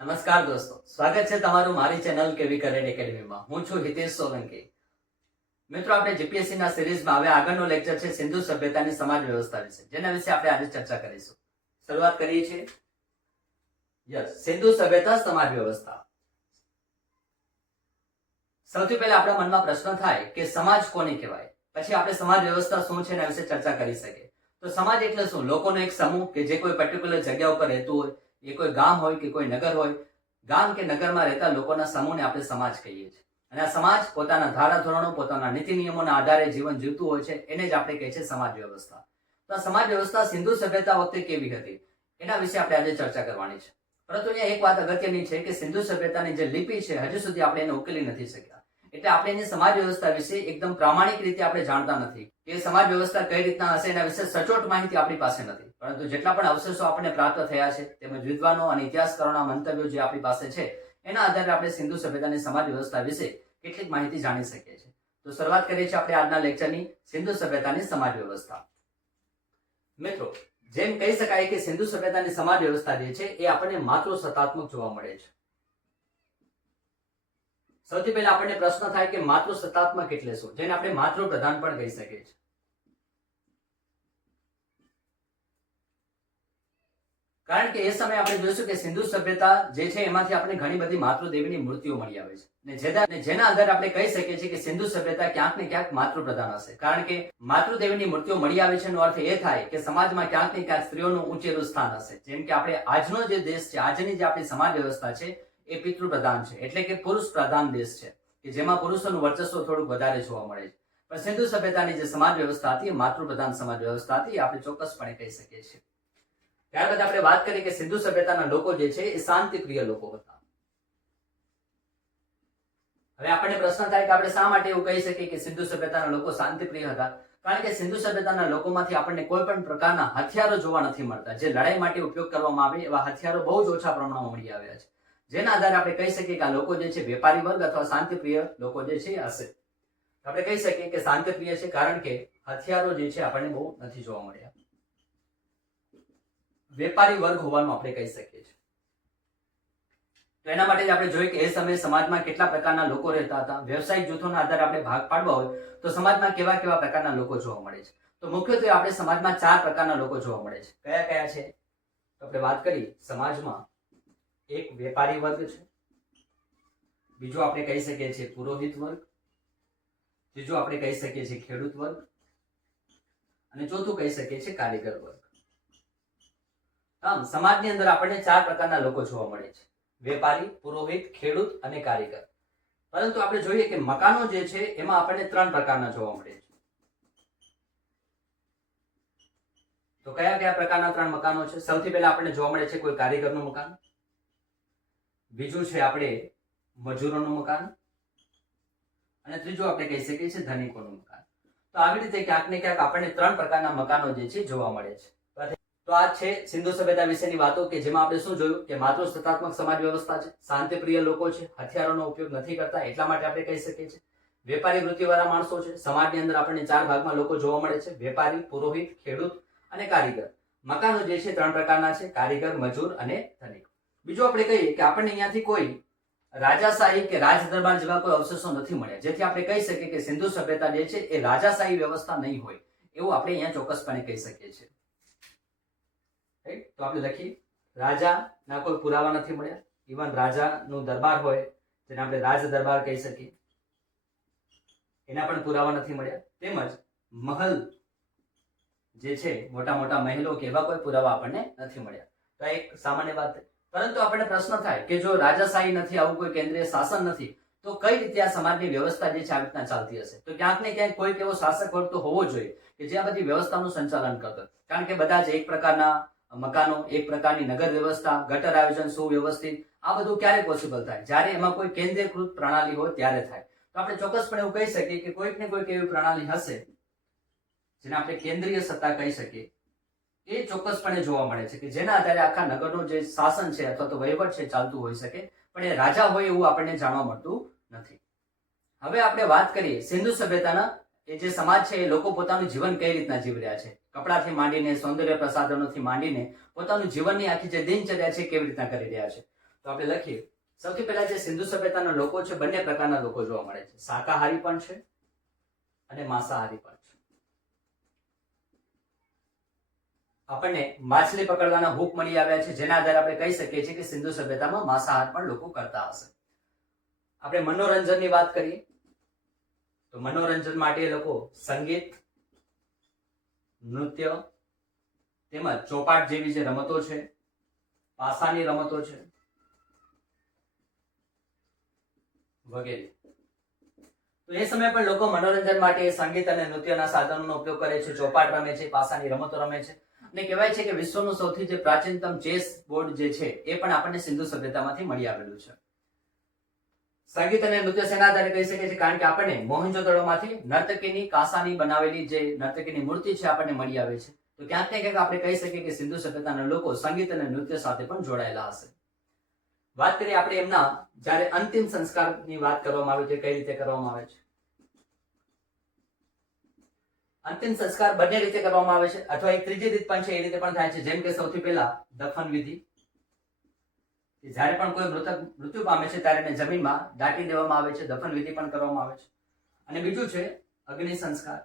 નમસ્કાર દોસ્તો, સ્વાગત છે તમારું મારી ચેનલ કેવી કરેડ એકેડમીમાં. હું છું હિતેશ સોલંકી. મિત્રો, આપણે જીપીએસસી ના સિરીઝમાં હવે આગળનો લેક્ચર છે સિંધુ સભ્યતાની સમાજ વ્યવસ્થા વિશે, જેના વિશે આપણે આજે ચર્ચા કરીશું. શરૂઆત કરીએ છીએ. સિંધુ સભ્યતા સમાજ વ્યવસ્થા. સૌથી પહેલા આપણા મનમાં પ્રશ્ન થાય કે સમાજ કોને કહેવાય, પછી આપણે સમાજ વ્યવસ્થા શું છે એના વિશે ચર્ચા કરી શકીએ. તો સમાજ એટલે શું? લોકોનો એક સમૂહ કે જે કોઈ પર્ટિક્યુલર જગ્યા ઉપર રહેતું હોય, એ કોઈ ગામ હોય કે કોઈ નગર હોય. ગામ કે નગરમાં રહેતા લોકોના સમૂહને આપણે સમાજ કહીએ છીએ. અને આ સમાજ પોતાના ધારાધોરણો, પોતાના નીતિ નિયમોના આધારે જીવન જીવતું હોય છે, એને જ આપણે કહીએ છીએ સમાજ વ્યવસ્થા. તો આ સમાજ વ્યવસ્થા સિંધુ સભ્યતા વખતે કેવી હતી એના વિશે આપણે આજે ચર્ચા કરવાની છે. પરંતુ અહીંયા એક વાત અગત્યની છે કે સિંધુ સભ્યતાની જે લિપિ છે હજુ સુધી આપણે એને ઉકેલી નથી શક્યા. એટલે આપણે એની સમાજ વ્યવસ્થા વિશે એકદમ પ્રામાણિક રીતે આપણે જાણતા નથી. એ સમાજ વ્યવસ્થા કઈ રીતના હશે એના વિશે સચોટ માહિતી આપણી પાસે નથી. પરંતુ જેટલા પણ અવશેષો આપણને પ્રાપ્ત થયા છે, તેમજ વિદ્વાનો અને ઇતિહાસકારોના મંતવ્યો જે આપણી પાસે છે, એના આધારે આપણે સિંધુ સભ્યતાની સમાજ વ્યવસ્થા વિશે કેટલીક માહિતી જાણી શકીએ છીએ. તો શરૂઆત કરીએ છીએ આપણે આજના લેક્ચરની સિંધુ સભ્યતાની સમાજ વ્યવસ્થા. મિત્રો, જેમ કહી શકાય કે સિંધુ સભ્યતાની સમાજ વ્યવસ્થા જે છે એ આપણને માતૃસત્તાત્મક જોવા મળે છે. સૌથી પહેલા આપણને પ્રશ્ન થાય કે માતૃસત્તાત્મક એટલે શું, જેને આપણે માતૃ પ્રધાન પણ કહી શકીએ છીએ. કારણ કે એ સમયે આપણે જોઈશું કે સિંધુ સભ્યતા જે છે એમાંથી આપણે ઘણી બધી માતૃદેવીની મૂર્તિઓ મળી આવે છે, અને જેના આધારે આપણે કહી શકીએ છીએ કે સિંધુ સભ્યતા ક્યાંક ને ક્યાંક માતૃ પ્રધાન હશે. કારણ કે માતૃદેવીની મૂર્તિઓ મળી આવે છે એનો અર્થ એ થાય કે સમાજમાં ક્યાંક ને ક્યાંક સ્ત્રીઓનું ઊંચેરું સ્થાન હશે. જેમ કે આપણે આજનો જે દેશ છે, આજની જે આપણી સમાજ વ્યવસ્થા છે એ પિતૃ પ્રધાન છે, એટલે કે પુરુષ પ્રધાન દેશ છે, કે જેમાં પુરુષોનું વર્ચસ્વ થોડુંક વધારે જોવા મળે છે. પણ સિંધુ સભ્યતાની જે સમાજ વ્યવસ્થા હતી એ માતૃ પ્રધાન સમાજ વ્યવસ્થા હતી, આપણે ચોક્કસપણે કહી શકીએ છીએ. ત્યારબાદ આપણે વાત કરીએ કે સિંધુ સભ્યતાના લોકો જે છે એ શાંતિપ્રિય લોકો હતા. હવે આપણને પ્રશ્ન થાય કે આપણે શા માટે એવું કહી શકીએ કે સિંધુ સભ્યતાના લોકો શાંતિપ્રિય હતા? કારણ કે સિંધુ સભ્યતાના લોકોમાંથી આપણને કોઈ પણ પ્રકારના હથિયારો જોવા નથી મળતા. જે લડાઈ માટે ઉપયોગ કરવામાં આવે એવા હથિયારો બહુ જ ઓછા પ્રમાણમાં મળી આવ્યા છે. જેના આધારે આપણે કહી શકીએ કે આ લોકો જે છે વેપારી વર્ગ અથવા શાંતિપ્રિય લોકો જે છે હશે. આપણે કહી શકીએ કે શાંતિપ્રિય છે કારણ કે હથિયારો જે છે આપણને બહુ નથી જોવા મળ્યા. વેપારી વર્ગ હોવાનું આપણે કહી શકીએ છીએ. તો એના માટે જ આપણે જોઈએ કે એ સમયે સમાજમાં કેટલા પ્રકારના લોકો રહેતા હતા. વ્યવસાયિક જૂથોના આધારે આપણે ભાગ પાડવા હોય તો સમાજમાં કેવા કેવા પ્રકારના લોકો જોવા મળે છે. તો મુખ્યત્વે આપણે સમાજમાં 4 પ્રકારના લોકો જોવા મળે છે. કયા કયા છે? તો આપણે વાત કરી, સમાજમાં એક વેપારી વર્ગ છે, બીજું આપણે કહી શકીએ છીએ પુરોહિત વર્ગ, ત્રીજું આપણે કહી શકીએ છીએ ખેડૂત વર્ગ, અને ચોથું કહી શકીએ છીએ કારીગર વર્ગ. આમ સમાજની અંદર આપણને 4 પ્રકારના લોકો જોવા મળે છે: વેપારી, પુરોહિત, ખેડૂત અને કારીગર. પરંતુ આપણે જોઈએ કે મકાનો જે છે એમાં આપણને 3 પ્રકારના જોવા મળે છે. તો કયા કયા પ્રકારના 3 મકાનો છે? સૌથી પહેલા આપણને જોવા મળે છે કોઈ કારીગરનું મકાન, બીજું છે આપણે મજૂરોનું મકાન, અને ત્રીજું આપણે કહી શકીએ છીએ ધનિકોનું મકાન. તો આવી રીતે ક્યાંક ને ક્યાંક આપણને 3 પ્રકારના મકાનો જે છે જોવા મળે છે. તો આ છે સિંધુ સભ્યતા વિશેની વાતો, કે જેમાં આપણે શું જોયું કે માતૃસત્તાત્મક સમાજ વ્યવસ્થા છે, શાંતિપ્રિય લોકો છે, હથિયારોનો ઉપયોગ નથી કરતા એટલા માટે આપણે કહી શકીએ છીએ. વેપારી વૃત્તિવાળા માણસો છે. સમાજની અંદર આપણને 4 ભાગમાં લોકો જોવા મળે છે: વેપારી, પુરોહિત, ખેડૂત અને કારીગર. મકાનો જે છે 3 પ્રકારના છે: કારીગર, મજૂર અને ધનિક. બીજું આપણે કહીએ કે આપણને અહીંયાથી કોઈ રાજાશાહી કે રાજ દરબાર જેવા કોઈ અવશેષો નથી મળ્યા, જેથી આપણે કહી શકીએ કે સિંધુ સભ્યતા જે છે એ રાજાશાહી વ્યવસ્થા નહીં હોય એવું આપણે અહીંયા ચોક્કસપણે કહી શકીએ છીએ. તો આપણે લખીએ, રાજાના કોઈ પુરાવા નથી મળ્યા. ઇવન રાજાનું દરબાર હોય, જેને આપણે રાજ દરબાર કહી શકીએ, એના પણ પુરાવા નથી મળ્યા. તેમજ મહલ જે છે, મોટા મોટા મહેલો કે એવા કોઈ પુરાવા આપણને નથી મળ્યા. તો આ એક સામાન્ય વાત. પરંતુ આપણને પ્રશ્ન થાય કે જો રાજાશાહી નથી, આવું કોઈ કેન્દ્રીય શાસન નથી, તો કઈ રીતે આ સમાજની વ્યવસ્થા જે છે આ રીતના ચાલતી હશે? તો ક્યાંક ને ક્યાંક કોઈક એવો શાસક વર્ગ તો હોવો જોઈએ કે જે આ બધી વ્યવસ્થાનું સંચાલન કરતો. કારણ કે બધા જ એક પ્રકારના મકાનો, એક પ્રકારની નગર વ્યવસ્થા, ગટર આયોજન સુવ્યવસ્થિત, આ બધું ક્યારે પોસિબલ થાય? જ્યારે એમાં કોઈ કેન્દ્રીયકૃત પ્રણાલી હોય ત્યારે થાય. તો આપણે ચોક્કસપણે એવું કહી શકીએ કે કોઈક ને કોઈક એવી પ્રણાલી હશે જેને આપણે કેન્દ્રીય સત્તા કહી શકીએ. એ ચોક્કસપણે જોવા મળે છે કે જેના આધારે આખા નગરનું જે શાસન છે અથવા તો વહીવટ છે ચાલતું હોઈ શકે, પણ એ રાજા હોય એવું આપણને જાણવા મળતું નથી. હવે આપણે વાત કરીએ સિંધુ સભ્યતાના એ જે સમાજ છે એ લોકો પોતાનું જીવન કઈ રીતના જીવી રહ્યા છે. કપડાથી માંડીને, સૌંદર્ય પ્રસાધનોથી માંડીને પોતાનું જીવનની આખી જે દિનચર્યા છે કેવી રીતના કરી રહ્યા છે. તો આપણે લખીએ, સૌથી પહેલા જે સિંધુ સભ્યતાના લોકો છે, બંને પ્રકારના લોકો જોવા મળે છે, શાકાહારી પણ છે અને માંસાહારી પણ છે. આપણને માછલી પકડવાના હૂક મળી આવ્યા છે, જેના આધારે આપણે કહી શકીએ છીએ કે સિંધુ સભ્યતામાં માંસાહાર પણ લોકો કરતા હશે. આપણે મનોરંજનની વાત કરીએ તો મનોરંજન માટે એ લોકો સંગીત, નૃત્ય તેમજ ચોપાટ જેવી જે રમતો છે, પાસાની રમતો છે વગેરે. તો એ સમયે પણ લોકો મનોરંજન માટે સંગીત અને નૃત્યના સાધનોનો ઉપયોગ કરે છે, ચોપાટ રમે છે, પાસાની રમતો રમે છે. અને કહેવાય છે કે વિશ્વનું સૌથી જે પ્રાચીનતમ ચેસ બોર્ડ જે છે એ પણ આપણને સિંધુ સભ્યતામાંથી મળી આવેલું છે. સંગીત અને નૃત્ય શેના આધારે કહી શકીએ છીએ? કારણ કે આપણને મોહેંજો-દડોમાંથી નર્તકીની કાંસાની બનાવેલી જે નર્તકીની મૂર્તિ છે આપણને મળી આવે છે. તો ક્યાંક ને ક્યાંક આપણે કહી શકીએ કે સિંધુ સભ્યતાના લોકો સંગીત અને નૃત્ય સાથે પણ જોડાયેલા હશે. વાત કરીએ આપણે એમના જ્યારે અંતિમ સંસ્કારની વાત કરવામાં આવે છે, કઈ રીતે કરવામાં આવે છે. અંતિમ સંસ્કાર બંને રીતે કરવામાં આવે છે, અથવા એક ત્રીજી રીત પણ છે, એ રીતે પણ થાય છે. જેમ કે સૌથી પહેલા દફન વિધિ, જ્યારે પણ કોઈ મૃતક મૃત્યુ પામે છે ત્યારે એને જમીનમાં દાટી દેવામાં આવે છે, દફન વિધિ પણ કરવામાં આવે છે. અને બીજું છે અગ્નિ સંસ્કાર.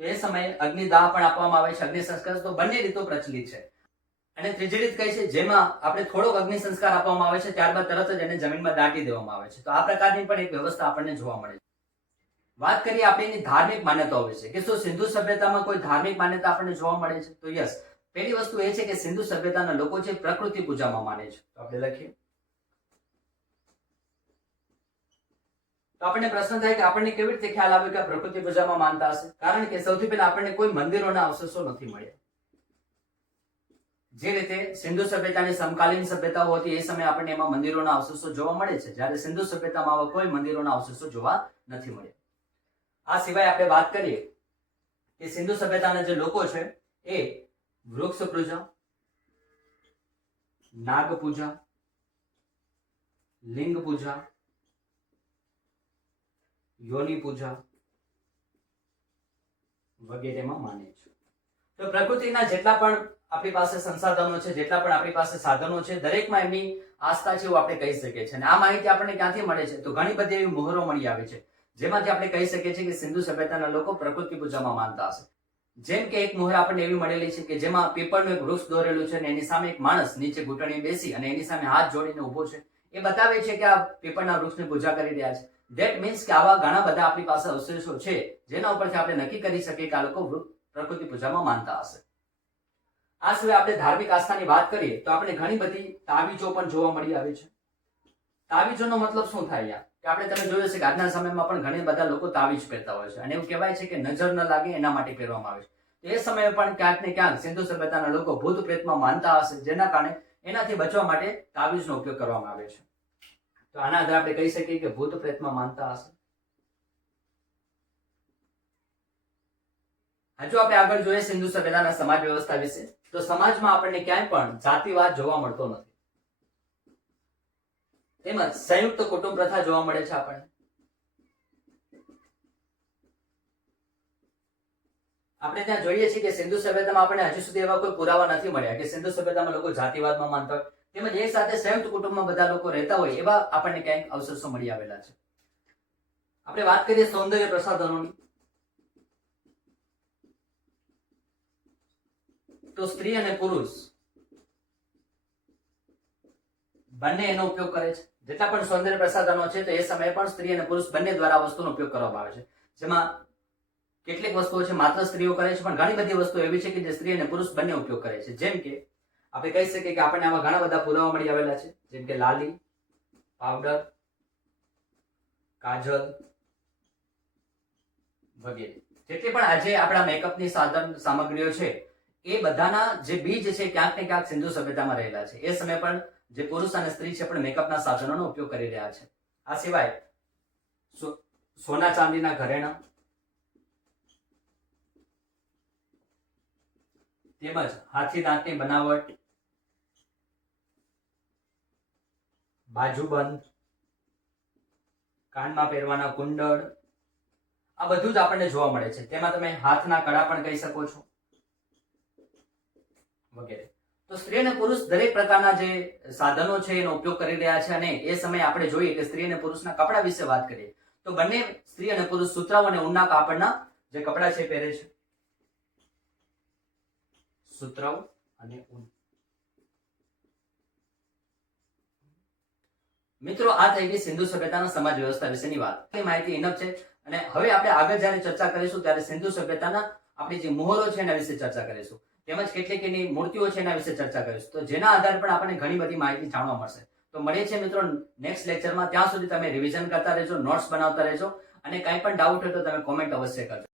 તો એ સમયે અગ્નિદાહ પણ આપવામાં આવે છે. અગ્નિ સંસ્કાર તો બંને રીતો પ્રચલિત છે. અને ત્રીજી રીત કઈ છે, જેમાં આપણે થોડોક અગ્નિ સંસ્કાર આપવામાં આવે છે, ત્યારબાદ તરત જ એને જમીનમાં દાટી દેવામાં આવે છે. તો આ પ્રકારની પણ એક વ્યવસ્થા આપણને જોવા મળે છે. વાત કરીએ આપણે એની ધાર્મિક માન્યતાઓ વિશે કે શું સિંધુ સભ્યતામાં કોઈ ધાર્મિક માન્યતા આપણને જોવા મળે છે? તો યસ, પહેલી વસ્તુ એ છે કે સિંધુ સભ્યતાના લોકો છે પ્રકૃતિ પૂજામાં માને છે. તો આપણે લખીએ. તો આપણને પ્રશ્ન થાય કે આપણને કેવી રીતે ખ્યાલ આવ્યો કે પ્રકૃતિ પૂજામાં માનતા હશે? કારણ કે સૌથી પહેલા આપણને કોઈ મંદિરોના અવશેષો નથી મળ્યા. જે રીતે સિંધુ સભ્યતાની સમકાલીન સભ્યતાઓ હતી એ સમયે આપણને એમાં મંદિરોના અવશેષો જોવા મળે છે, જ્યારે સિંધુ સભ્યતામાં આવા કોઈ મંદિરોના અવશેષો જોવા નથી મળ્યા. આ સિવાય આપણે વાત કરીએ કે સિંધુ સભ્યતાના જે લોકો છે એ વૃક્ષ પૂજા, નાગ પૂજા, લિંગ પૂજા, યોની પૂજા વગેરેમાં માને છે. તો પ્રકૃતિના જેટલા પણ આપણી પાસે સંસાધનો છે, જેટલા પણ આપણી પાસે સાધનો છે, દરેકમાં એમની આસ્થા છે એવું આપણે કહી શકીએ છીએ. અને આ માહિતી આપણને ક્યાંથી મળે છે? તો ઘણી બધી એવી મોહરો મળી આવે છે, જેમાંથી આપણે કહી શકીએ છીએ કે સિંધુ સભ્યતાના લોકો પ્રકૃતિ પૂજામાં માનતા હશે. જેમ કે એક મોહર આપણને એવી મળેલી છે કે જેમાં પીપળનું એક વૃક્ષ દોરેલું છે અને એની સામે એક માણસ નીચે ઘૂંટણીએ બેસી અને એની સામે હાથ જોડીને ઉભો છે. એ બતાવે છે કે આ પીપળના વૃક્ષની પૂજા કરી રહ્યા છે. ધેટ મીન્સ કે આવા ઘણા બધા આપણી પાસે અવશેષો છે જેના ઉપરથી આપણે નક્કી કરી શકીએ કે આ લોકો પ્રકૃતિ પૂજામાં માનતા હશે. આ સિવાય આપણે ધાર્મિક આસ્થાની વાત કરીએ તો આપણે ઘણી બધી તાવીજો પણ જોવા મળી આવે છે. તાવીજોનો મતલબ શું થાય? કે આપણે તમે જોયું છે કે આજના સમયમાં પણ ઘણા બધા લોકો તાવીજ પહેરતા હોય છે અને એવું કહેવાય છે કે નજર ન લાગે એના માટે પહેરવામાં આવે છે. એ સમયે પણ ક્યાંક ને ક્યાંક સિંધુ સભ્યતાના લોકો ભૂત પ્રેતમાં માનતા હશે, જેના કારણે એનાથી બચવા માટે તાવીજનો ઉપયોગ કરવામાં આવે છે. તો આના આધારે આપણે કહી શકીએ કે ભૂત પ્રેતમાં માનતા હશે. હજુ આપણે આગળ જોઈએ સિંધુ સભ્યતાના સમાજ વ્યવસ્થા વિશે, તો સમાજમાં આપણને ક્યાંય પણ જાતિવાદ જોવા મળતો નથી. તેમજ સંયુક્ત કુટુંબ પ્રથા જોવા મળે છે આપણને. આપણે ત્યાં જોઈએ છીએ કે સિંધુ સભ્યતામાં આપણને હજુ સુધી એવા કોઈ પુરાવા નથી મળ્યા કે સિંધુ સભ્યતામાં લોકો જાતિવાદમાં માનતા હોય, તેમજ એ સાથે સંયુક્ત કુટુંબમાં બધા લોકો રહેતા હોય એવા આપણને ક્યાંક અવશેષો મળી આવેલા છે. આપણે વાત કરીએ સૌંદર્ય પ્રસાધનોની, તો સ્ત્રી અને પુરુષ બંને એનો ઉપયોગ કરે છે. જેટલા પણ સૌંદર્ય પ્રસાધનો છે તો એ સમયે પણ સ્ત્રી અને પુરુષ બંને દ્વારા વસ્તુનો ઉપયોગ કરવામાં આવે છે. જેમાં કેટલીક વસ્તુઓ છે માત્ર સ્ત્રીઓ કરે છે, પણ ઘણી બધી વસ્તુઓ એવી છે કે જે સ્ત્રી અને પુરુષ બંને ઉપયોગ કરે છે. જેમ કે આપણે કહી શકીએ કે આપણને આવા ઘણા બધા પુરાવા મળી આવેલા છે, જેમ કે લાલી, પાવડર, કાજલ વગેરે. જેટલી પણ આજે આપણા મેકઅપની સાધન સામગ્રીઓ છે એ બધાના જે બીજ છે ક્યાંક ને ક્યાંક સિંધુ સભ્યતામાં રહેલા છે. એ સમયે પણ જે પુરુષ અને સ્ત્રી છે પણ મેકઅપના સાધનોનો ઉપયોગ કરી રહ્યા છે. આ સિવાય સોના ચાંદીના ઘરેણા, તેમજ હાથી દાંતની બનાવટ, બાજુબંધ, કાનમાં પહેરવાના કુંડળ, આ બધું જ આપણને જોવા મળે છે. તેમાં તમે હાથના કડા પણ કહી શકો છો વગેરે. તો સ્ત્રી અને પુરુષ દરેક પ્રકારના જે સાધનો છે એનો ઉપયોગ કરી રહ્યા છે, અને એ સમયે આપણે જોઈએ કે સ્ત્રી અને પુરુષના કપડા વિશે વાત કરીએ તો બંને સ્ત્રી અને પુરુષ સુતરાઉ અને ઊનના કાપડના જે કપડા છે પહેરે છે. સુતરાઉ અને ઊન. મિત્રો, આ થઈ ગઈ સિંધુ સભ્યતાના સમાજ વ્યવસ્થા વિશેની વાત. એ માહિતી ઇનફ છે. અને હવે આપણે આગળ જ્યારે ચર્ચા કરીશું ત્યારે સિંધુ સભ્યતાના આપણી જે મોહરો છે એના વિશે ચર્ચા કરીશું, તેમજ કેટલીક એની મૂર્તિઓ છે એના વિશે ચર્ચા કરીશું. તો જેના આધારે પણ આપણને ઘણી બધી માહિતી જાણવા મળશે. તો મળીએ છીએ મિત્રો નેક્સ્ટ લેક્ચરમાં. ત્યાં સુધી તમે રિવિઝન કરતા રહેજો, નોટ્સ બનાવતા રહેજો, અને કંઈ પણ ડાઉટ હોય તો તમે કોમેન્ટ અવશ્ય કરજો.